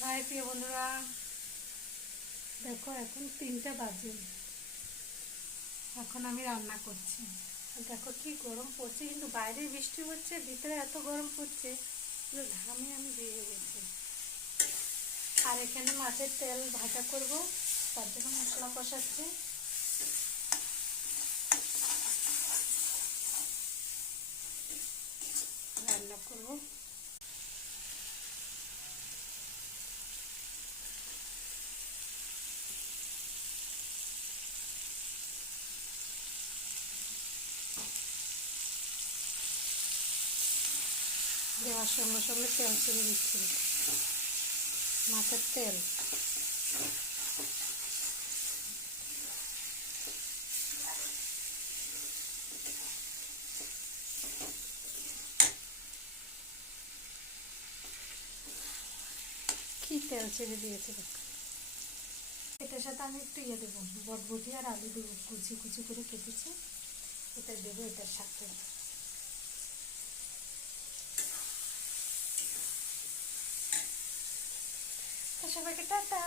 High প্রিয় বন্ধুরা, দেখো এখন 3টা বাজে। এখন আমি রান্না করছি। দেখো কি গরম পড়ছে, কিন্তু বাইরে বৃষ্টি হচ্ছে, ভিতরে এত গরম পড়ছে, পুরো ঘামে আমি ভিজে গেছি। আর এখানে মাছের তেল ভাজা করব, তার জন্য মশলা কষাচ্ছি। রান্না করব। দেওয়ার সঙ্গে সঙ্গে তেল ছেড়ে দিচ্ছি, মাছের তেল। কি তেল ছেড়ে দিয়েছে দেখো। এটার সাথে আমি একটু দেবো, বটবটি আর আলু দেবো, কুচি কুচি করে কেটেছি, এটা দেবো এটার সাথে। তো সবাইকে টাটা।